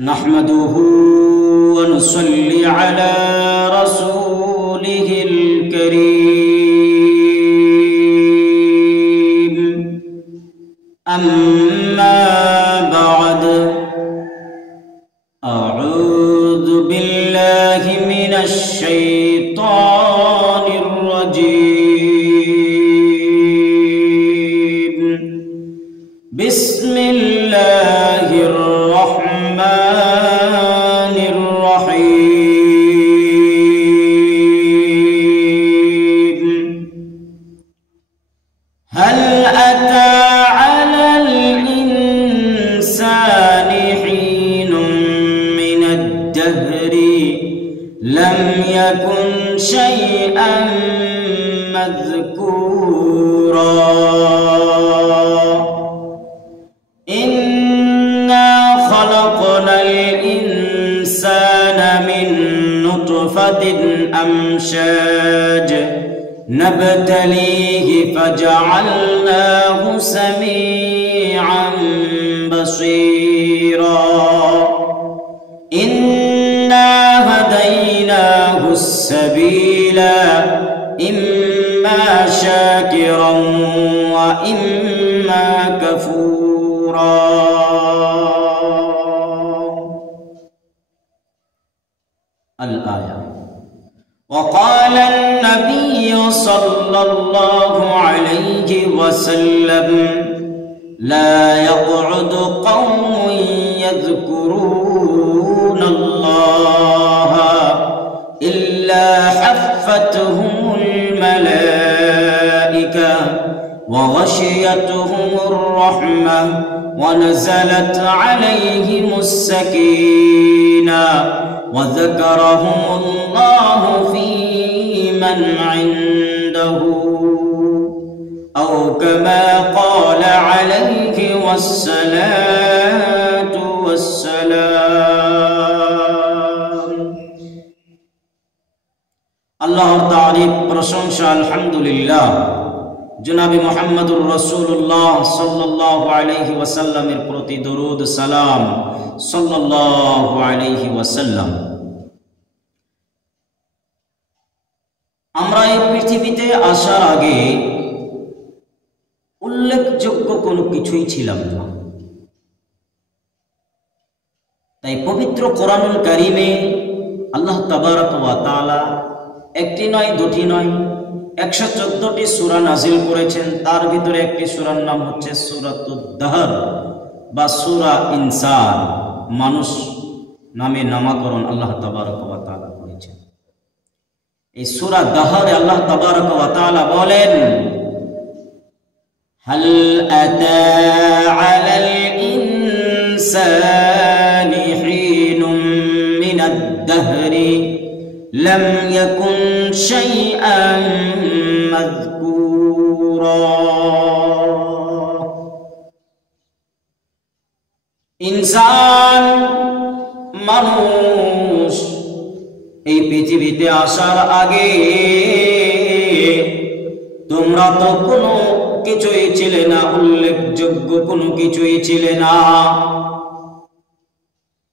नहमदुहु व नुसल्ली अला रसूलिहिल करीम अम्मा बअद अऊज़ु बिल्लाहि मिनश शैतानिर रजीम बिस्मिल्लाहिर रहमानिर रहीम हल अता अलल इंसानि हीनुम मिनद दहरी लम यकुन शैअन मज़कूरा इन्ना खलक़नल इंसान मिन नुत्फ़तिन अमशाज नब्तलीहि फजअलनाहु समीअन बसीरा इन्ना हदैनाहु अस्सबीला इम्मा शाकिरन व इम्मा कफूरा। अल-आया वक़ाल अन्नबी सल्लल्लाहु अलैहि वसल्लम ला यक़उदु क़ौमुन यज़्कुरूनल्लाह इल्ला हफ़्फ़तहुमुल मलाइका व गशियतहुमुर रहमा व नज़लत अलैहिमुस सकीना व ज़करहुमुल्लाहु फ़ी मन इंदहु औ कमा क़ाल अलैहि वस्सलातु वस्सलाम। अल्लाहर तारीफ प्रशंसा अल्हम्दुलिल्लाह। जनाबे मुहम्मदुर रसूलुल्लाह सल्लल्लाहु अलैहि वसल्लमेर प्रति दरूद सालाम सल्लल्लाहु अलैहि वसल्लम। আমরা এই পৃথিবীতে আসার আগে উল্লেখযোগ্য কোনো কিছুই ছিলাম না, তাই পবিত্র কোরআনুল কারীমে আল্লাহ তাবারক ওয়া তাআলা একটি নয় দুটি নয় 114টি সূরা নাজিল করেছেন। তার ভিতরে একটি সূরার নাম হচ্ছে সূরাতুদ দাহর বা সূরা ইনসান, মানুষ নামে নামকরণ আল্লাহ তাবারক ওয়া তাআলা করেছেন। এই সূরা দাহরে আল্লাহ তাবারক ওয়া তাআলা বলেন হাল আতা আলাল ইনসানি হিনুম মিনাদ দাহরি لم يكن شيئا مذكورا। ইনসান মানুষ এই পৃথিবীতে আসার আগে তোমরা তো কোনো কিছুই ছিলে না, উল্লেখযোগ্য কোনো কিছুই ছিলে না।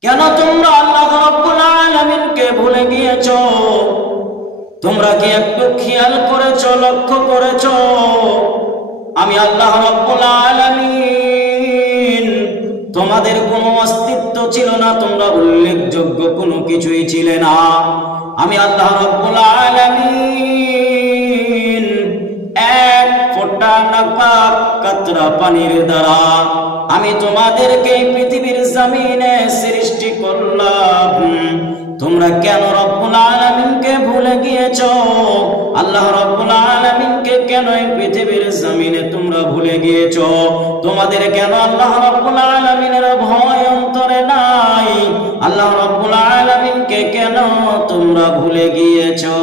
কেন তোমরা আল্লাহ রাব্বুল আলামিনকে ভুলে গিয়েছো? তোমরা কি একটু খেয়াল করেছো, লক্ষ্য করেছো? আমি আল্লাহ রাব্বুল আলামিন তোমাদের কোনো অস্তিত্ব ছিল না, তোমরা উল্লেখযোগ্য কোনো কিছুই ছিলে না। আমি আল্লাহ রাব্বুল আলামিন এক ফোঁটা নাপাক কাতরা পানির দ্বারা আমি তোমাদেরকে পৃথিবীর জমিনে সৃষ্টি করলাম। তোমরা কেন রব্বুল আলামিনকে ভুলে গিয়েছো? আল্লাহ রব্বুল আলামিনকে কেন এই পৃথিবীর জমিনে তোমরা ভুলে গিয়েছো? তোমাদের কেন আল্লাহ রব্বুল আলামিনের ভয় অন্তরে নাই? আল্লাহ রব্বুল আলামিনকে কেন তোমরা ভুলে গিয়েছো?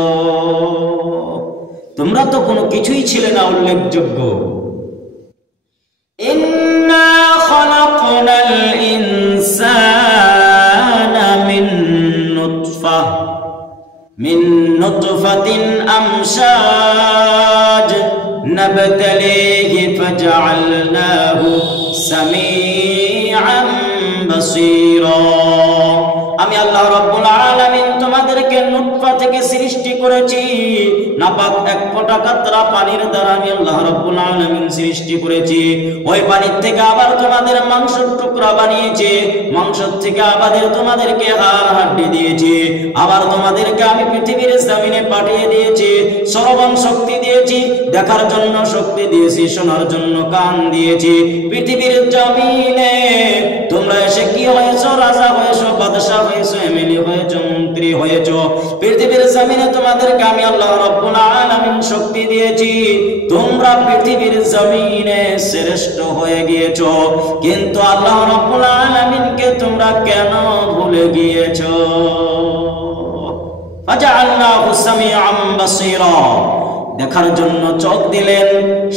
তোমরা তো কোনো কিছুই ছিলে না উল্লেখযোগ্য। ইন্না খলাকনাল ইনসানা মিন নুতফাতিন আমশাজ নবতলিহি ফাজআলনাহু সামিআন বসীরা। আমি আল্লাহ রাব্বুল আলামিন তোমাদেরকে নুতফা থেকে সৃষ্টি করেছি, নাপাক এক ফোঁটা কাতরা পানির দ্বারা আমি আল্লাহ রাব্বুল আলামিন সৃষ্টি করেছি। ওই পানির থেকে আবার তোমাদের মাংসের টুকরা বানিয়েছি, মাংস থেকে আবার তোমাদেরকে হাড় হাড্ডি দিয়েছি, আবার তোমাদেরকে আমি পৃথিবীর জমিনে পাঠিয়ে দিয়েছি, শ্রবণ শক্তি দিয়েছি, দেখার জন্য শক্তি দিয়েছি, শোনার জন্য কান দিয়েছি। পৃথিবীর জমিনে তোমরা এসে কি হয়েছো? রাজা হয়েছো, বাদশা হয়েছো, এমএলএ হয়েছো, মন্ত্রী হয়েছো। পৃথিবীর জমিনে তোমাদেরকে আমি আল্লাহ রাব্বুল আলামিন শক্তি দিয়েছি, তোমরা পৃথিবীর জমিনে শ্রেষ্ঠ হয়ে গিয়েছো। কিন্তু আল্লাহ রাব্বুল আলামিনকে তোমরা কেন ভুলে গিয়েছো? ফাজআলনাহু সামিআন বাসীরা, দেখার জন্য চোখ দিলেন,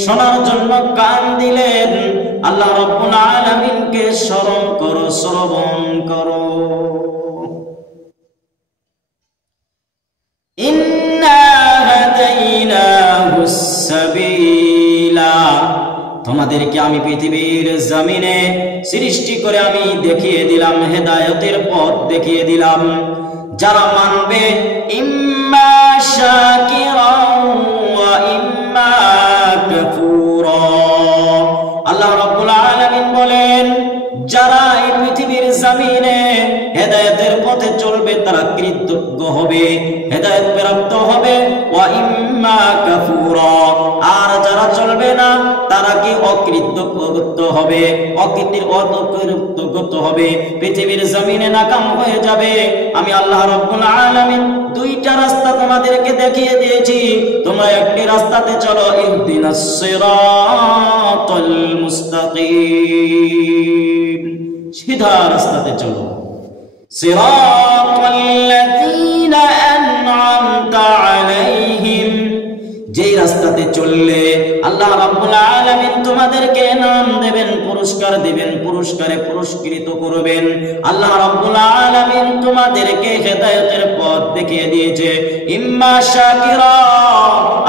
শোনার জন্য কান দিলেন। আল্লাহ রাব্বুল আলামিনকে স্মরণ করো, শ্রবণ করো। ইন্না হাদাইনাহুস সাবিলা, তোমাদেরকে আমি পৃথিবীর জমিনে সৃষ্টি করে আমি দেখিয়ে দিলাম, হেদায়েতের পথ দেখিয়ে দিলাম। যারা মানবে ইম্মা শাকিরান ওয়া ইম্মা কাফুরা। আল্লাহ রাব্বুল আলামিন বলেন, যারা এই পৃথিবীর জমিনে হেদায়েতের পথে চলবে তারা কৃতজ্ঞ হবে, হেদায়েত প্রাপ্ত হবে। ওয়া ইম্মা কাফুরা, আর যারা চলবে না তারা কি অকৃতজ্ঞ হবে, অকৃতজ্ঞ হবে, পৃথিবীর জমিনে নাকাম হয়ে যাবে। আমি আল্লাহ রাব্বুল আলামিন দুইটা রাস্তা তোমাদেরকে দেখিয়ে দিয়েছি, তোমরা একটি রাস্তাতে চলো, ইহদিনাস সিরাতাল মুস্তাকিম, সিধা রাস্তাতে চলো। সিরাতাল্লাযীনা আন'আমতা আলাইহিম, যেই রাস্তাতে চললে আল্লাহ রাব্বুল আলামিন তোমাদেরকে নাম দেবেন, পুরস্কার দিবেন, পুরস্কারে পুরস্কৃত করবেন। আল্লাহ রাব্বুল আলামিন তোমাদেরকে হেদায়েতের পথ দেখিয়ে দিয়েছে। ইম্মা শাকিরা,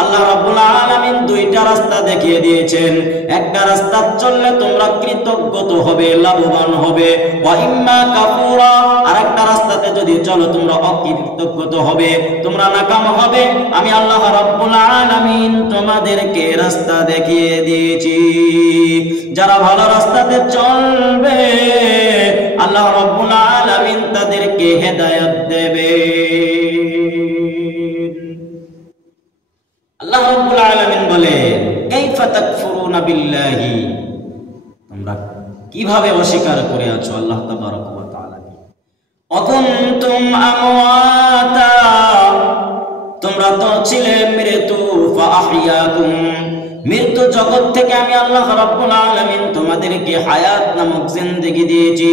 আল্লাহ রাব্বুল আলামিন দুইটা রাস্তা দেখিয়ে দিয়েছেন। একটা রাস্তা চললে তোমরা কৃতজ্ঞ হবে, লাভবান হবে। ওয়া ইম্মা কাফুরা, আরেকটা রাস্তাতে যদি চলো তোমরা অকৃতজ্ঞ হবে, তোমরা নাকাম হবে। আমি আল্লাহ রাব্বুল আলামিন তোমাদেরকে রাস্তা দেখিয়ে দিয়েছি। যারা ভালো রাস্তাতে চলবে আল্লাহ রাব্বুল আলামিন তাদেরকে হেদায়েত দেবে। আল্লাহ রাব্বুল আলামিন বলেন, কাইফা তাকফুরুনা বিল্লাহি, তোমরা কিভাবে অস্বীকার করে আছো আল্লাহ তাবারক ওয়া তাআলাকে। অকুনতুম আমওয়াতা, তোমরা তো ছিলে মৃত্যু, ফাআহইয়াকুম, মৃত্যু জগৎ থেকে আমি আল্লাহ রাব্বুল আলামিন তোমাদেরকে হায়াত নামক জিন্দেগি দিয়েছি।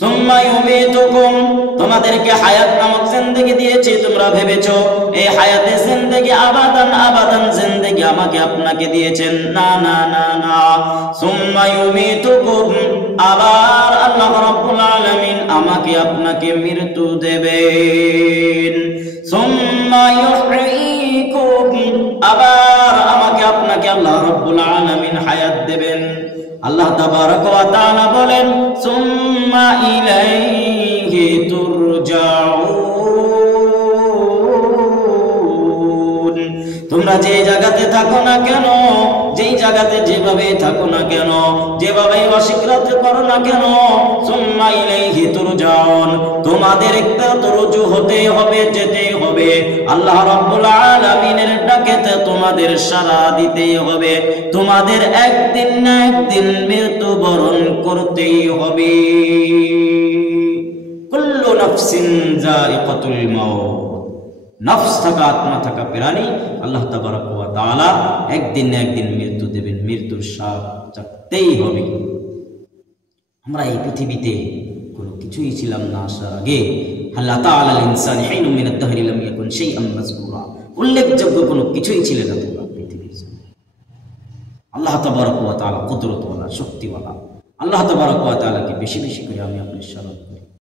সুম্মা ইউমীতুকুম, তোমাদেরকে হায়াত নামক জিন্দেগি দিয়েছি। তোমরা ভেবেছো এই হায়াতে জিন্দেগি আবাদান আবাদান জিন্দেগি আমাকে আপনাকে দিয়েছেন। না না না না, সুম্মা ইউমীতুকুম, আবার আল্লাহ রাব্বুল আলামিন আমাকে আপনাকে মৃত্যু দেবেন। সুম্মা ইউহয়ীকুম, আবার আমাকে আপনাকে আল্লাহ রাব্বুল আলামিন হায়াত দেবেন। আল্লাহ তাবারক ওয়া তাআলা বলেন, সুম্মা ইলাইহি তুরজাউন, তোমরা যে জায়গাতে থাকো না কেন, যেই জায়গাতে যেভাবে থাকো না কেন, যেভাবে অস্বীকার করো না কেন, সুম্মা ইলাইহি তুরজাউন, তোমাদের একটা রুজু হতে হবে, যেতে হবে। আল্লাহ রাব্বুল আলামিনের ডাকেতে তোমাদের সাড়া দিতে হবে। তোমাদের একদিন না একদিন মৃত্যুবরণ করতেই হবে। কুল্লু নাফসিন যায়িকাতুল মাউত, নফস থাকা, আত্মা থাকা প্রাণী আল্লাহ তাবারক ওয়া তাআলা একদিন না একদিন মৃত্যু দেবেন, মৃত্যুর স্বাদ চাকতেই হবে। আমরা এই পৃথিবীতে কোনো কিছুই ছিলাম না আসার আগে। আল্লাহ তাআলা ইনসান হিনুম মিনাদ দাহরি লাম ইয়াকুন শাইআন মাযকুরা, উল্লেখযোগ্য কোনো কিছুই ছিল না তোমরা পৃথিবীর জন্য। আল্লাহ তাবারক ওয়া তাআলা কুদরতওয়ালা, শক্তিওয়ালা। আল্লাহ তাবারক ওয়া তাআলাকে বেশি বেশি করে আমি আপনার স্মরণ করি।